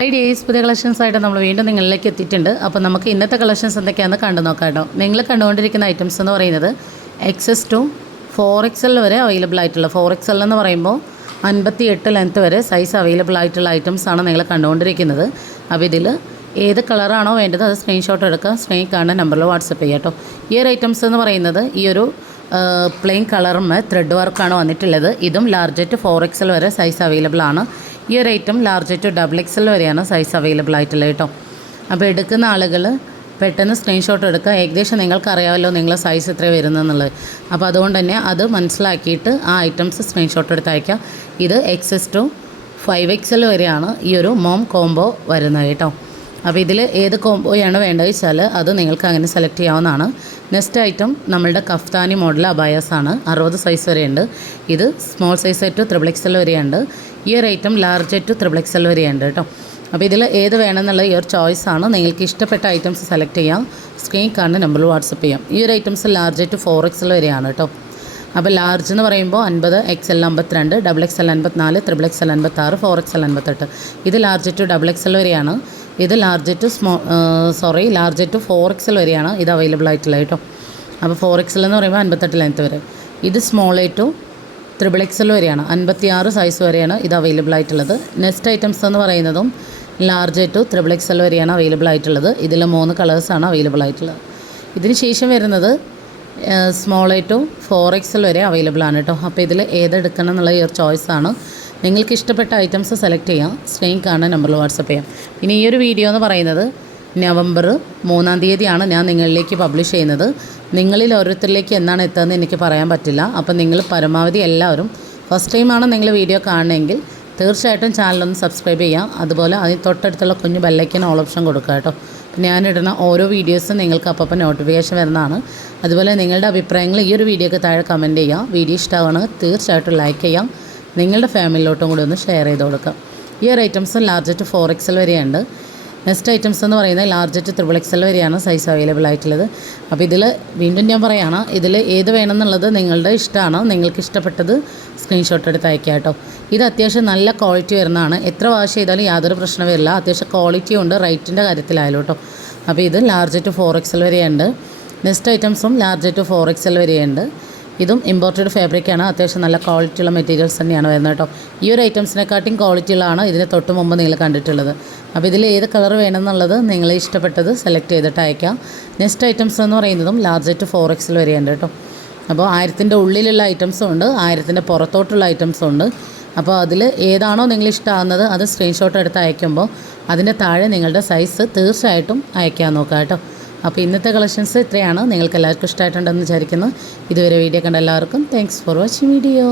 High days പുതിയ collections ആയിട്ട് നമ്മൾ വീണ്ടും നിങ്ങളിലേക്ക് എത്തിയിട്ടുണ്ട്. അപ്പോൾ നമുക്ക് ഇന്നത്തെ കളക്ഷൻസ് എന്തൊക്കെയാണെന്ന് കണ്ടു നോക്കാം കേട്ടോ നിങ്ങൾ കണ്ടുകൊണ്ടിരിക്കുന്ന ഐറ്റംസ് എന്ന് പറയുന്നത് എക്സസ് ടു ഫോർ എക്സൽ വരെ അവൈലബിൾ ആയിട്ടുള്ള ഫോർ എക്സൽ എന്ന് പറയുമ്പോൾ അൻപത്തി എട്ട് ലെങ്ത്ത് വരെ സൈസ് അവൈലബിൾ ആയിട്ടുള്ള ഐറ്റംസ് ആണ് നിങ്ങൾ കണ്ടുകൊണ്ടിരിക്കുന്നത്. അപ്പോൾ ഇതിൽ ഏത് കളറാണോ വേണ്ടത് അത് സ്ക്രീൻഷോട്ട് എടുക്കുക സ്ക്രീൻ കാണുന്ന നമ്പറിൽ വാട്സപ്പ് ചെയ്യുക കേട്ടോ ഈ ഒരു ഐറ്റംസ് എന്ന് പറയുന്നത് ഈ ഒരു പ്ലെയിൻ കളറും ത്രെഡ് വർക്കാണ് വന്നിട്ടുള്ളത്. ഇതും ലാർജറ്റ് ഫോർ എക്സൽ വരെ സൈസ് അവൈലബിൾ ആണ്. ഈ ഒരു item large to double XL വരെയാണ് സൈസ് അവൈലബിൾ ആയിട്ടുള്ളത് കേട്ടോ. അപ്പോൾ എടുക്കുന്ന ആളുകൾ പെട്ടെന്ന് സ്ക്രീൻഷോട്ട് എടുക്കുക. ഏകദേശം നിങ്ങൾക്കറിയാമല്ലോ നിങ്ങളെ സൈസ് എത്ര വരുന്നതെന്നുള്ളത്. അപ്പോൾ അതുകൊണ്ട് തന്നെ അത് മനസ്സിലാക്കിയിട്ട് ആ ഐറ്റംസ് സ്ക്രീൻഷോട്ട് എടുത്ത് അയക്കുക ഇത് എക്സസ് ടു ഫൈവ് എക്സൽ വരെയാണ് ഈ ഒരു മോം കോംബോ വരുന്നത് കേട്ടോ. അപ്പോൾ ഇതിൽ ഏത് കോംബോയാണ് വേണ്ടത് വെച്ചാൽ അത് നിങ്ങൾക്ക് അങ്ങനെ സെലക്ട് ചെയ്യാവുന്നതാണ്. നെക്സ്റ്റ് ഐറ്റം നമ്മളുടെ കഫ്താനി മോഡൽ അബായസ് ആണ്. അറുപത് സൈസ് വരെയുണ്ട്. ഇത് small size to triple XL വരെയുണ്ട്. ഈ ഒരു item large to triple XL വരെയുണ്ട് കേട്ടോ. അപ്പോൾ ഇതിൽ ഏത് വേണമെന്നുള്ള ഈ ഒരു ചോയ്സ് ആണ്. നിങ്ങൾക്ക് ഇഷ്ടപ്പെട്ട ഐറ്റംസ് സെലക്ട് ചെയ്യാം. സ്ക്രീൻ കാണുന്ന നമ്പറിൽ വാട്സപ്പ് ചെയ്യാം. ഈ ഒരു items large to four XL വരെയാണ് കേട്ടോ. അപ്പോൾ ലാർജ് എന്ന് പറയുമ്പോൾ അൻപത് എക്സ് എൽ അമ്പത്തിരണ്ട് ഡബിൾ എക്സ് എൽ അൻപത്തിനാല് ത്രിബിൾ എക്സ് എൽ അൻപത്താറ് ഫോർ എക്സ് എൽ അൻപത്തെട്ട്. ഇത് large to double X L വരെയാണ്. ഇത് large to smo sorry large to four XL വരെയാണ് ഇത് അവൈലബിൾ ആയിട്ടുള്ളത് കേട്ടോ. അപ്പോൾ ഫോർ എക്സൽ എന്ന് പറയുമ്പോൾ അൻപത്തെട്ട് ലെങ്ത്ത് വരെ. ഇത് small a to triple XL വരെയാണ് വരെയാണ്. അൻപത്തിയാറ് സൈസ് വരെയാണ് ഇത് അവൈലബിൾ ആയിട്ടുള്ളത്. നെക്സ്റ്റ് ഐറ്റംസ് എന്ന് പറയുന്നതും ലാർജ് ടു ത്രിബിൾ എക്സൽ വരെയാണ് അവൈലബിൾ ആയിട്ടുള്ളത്. ഇതിൽ മൂന്ന് കളേഴ്സാണ് അവൈലബിൾ ആയിട്ടുള്ളത്. ഇതിന് ശേഷം വരുന്നത് small a to four XL വരെ അവൈലബിൾ ആണ് കേട്ടോ. അപ്പോൾ ഇതിൽ ഏതെടുക്കണം എന്നുള്ള ഈ ഒരു ചോയ്സാണ് നിങ്ങൾക്ക് ഇഷ്ടപ്പെട്ട ഐറ്റംസ് സെലക്ട് ചെയ്യാം. കാണാൻ നമ്പറിൽ വാട്സപ്പ് ചെയ്യാം. പിന്നെ ഈ ഒരു വീഡിയോ എന്ന് പറയുന്നത് നവംബർ മൂന്നാം തീയതിയാണ് ഞാൻ നിങ്ങളിലേക്ക് പബ്ലിഷ് ചെയ്യുന്നത്. നിങ്ങളിൽ ഓരോരുത്തരിലേക്ക് എന്നാണ് എത്തുന്നത് എനിക്ക് പറയാൻ പറ്റില്ല. അപ്പോൾ നിങ്ങൾ പരമാവധി എല്ലാവരും ഫസ്റ്റ് ടൈമാണ് നിങ്ങൾ വീഡിയോ കാണണമെങ്കിൽ തീർച്ചയായിട്ടും ചാനലൊന്ന് സബ്സ്ക്രൈബ് ചെയ്യാം. അതുപോലെ അതിന് തൊട്ടടുത്തുള്ള കുഞ്ഞു ബെല്ലൈക്കൻ ഓൾ ഓപ്ഷൻ കൊടുക്കുക കേട്ടോ. ഞാനിടുന്ന ഓരോ വീഡിയോസും നിങ്ങൾക്ക് അപ്പം നോട്ടിഫിക്കേഷൻ വരുന്നതാണ്. അതുപോലെ നിങ്ങളുടെ അഭിപ്രായങ്ങൾ ഈ ഒരു വീഡിയോക്ക് താഴെ കമന്റ് ചെയ്യാം. വീഡിയോ ഇഷ്ടമാണ് തീർച്ചയായിട്ടും ലൈക്ക് ചെയ്യാം. നിങ്ങളുടെ ഫാമിലിയിലോട്ടും കൂടി ഒന്ന് ഷെയർ ചെയ്ത് കൊടുക്കാം. ഈ ഒരു items large to four XL വരെയുണ്ട്. നെക്സ്റ്റ് ഐറ്റംസ് എന്ന് പറയുന്നത് ലാർജ് ടു ത്രിബിൾ എക്സൽ വരെയാണ് സൈസ് അവൈലബിൾ ആയിട്ടുള്ളത്. അപ്പോൾ ഇതിൽ വീണ്ടും ഞാൻ പറയുകയാണ് ഇതിൽ ഏത് വേണമെന്നുള്ളത് നിങ്ങളുടെ ഇഷ്ടമാണ് നിങ്ങൾക്ക് ഇഷ്ടപ്പെട്ടത് സ്ക്രീൻഷോട്ട് എടുത്ത് അയക്കുക കേട്ടോ. ഇത് അത്യാവശ്യം നല്ല ക്വാളിറ്റി വരുന്നതാണ്. എത്ര വാഷ് ചെയ്താലും യാതൊരു പ്രശ്നം വരില്ല. അത്യാവശ്യം ക്വാളിറ്റി ഉണ്ട് റേറ്റിന്റെ കാര്യത്തിലായാലും കേട്ടോ. അപ്പോൾ ഇത് ലാർജ് ടു ഫോർ എക്സൽ വരെയുണ്ട്. നെക്സ്റ്റ് ഐറ്റംസും ലാർജ് ടു ഫോർ എക്സൽ വരെയുണ്ട്. ഇതും ഇമ്പോർട്ടഡ് ഫാബ്രിക്കാണ് അത്യാവശ്യം നല്ല ക്വാളിറ്റിയുള്ള മെറ്റീരിയൽസ് തന്നെയാണ് വരുന്നത് കേട്ടോ. ഈ ഒരു ഐറ്റംസിനെക്കാട്ടിയും ക്വാളിറ്റിയുള്ളതാണ് ഇതിന് തൊട്ട് മുമ്പ് നിങ്ങൾ കണ്ടിട്ടുള്ളത്. അപ്പോൾ ഇതിൽ ഏത് കളർ വേണമെന്നുള്ളത് നിങ്ങൾ ഇഷ്ടപ്പെട്ടത് സെലക്ട് ചെയ്തിട്ട് അയക്കാം. നെക്സ്റ്റ് ഐറ്റംസ് എന്ന് പറയുന്നതും ലാർജ് ടു ഫോർ എക്സിൽ വരെയുണ്ട് കേട്ടോ. അപ്പോൾ ആയിരത്തിന്റെ ഉള്ളിലുള്ള ഐറ്റംസും ഉണ്ട് ആയിരത്തിന്റെ പുറത്തോട്ടുള്ള ഐറ്റംസും ഉണ്ട്. അപ്പോൾ അതിൽ ഏതാണോ നിങ്ങൾ ഇഷ്ടമാകുന്നത് അത് സ്ക്രീൻഷോട്ട് എടുത്ത് അയക്കുമ്പോൾ അതിന്റെ താഴെ നിങ്ങളുടെ സൈസ് തീർച്ചയായിട്ടും അയക്കാൻ നോക്കാം കേട്ടോ. അപ്പോൾ ഇന്നത്തെ കളക്ഷൻസ് ഇത്രയാണ്. നിങ്ങൾക്ക് എല്ലാവർക്കും ഇഷ്ടമായിട്ടുണ്ടെന്ന് വിചാരിക്കുന്നു. ഇതുവരെ വീഡിയോ കണ്ട എല്ലാവർക്കും താങ്ക്സ് ഫോർ വാച്ചിങ് വീഡിയോ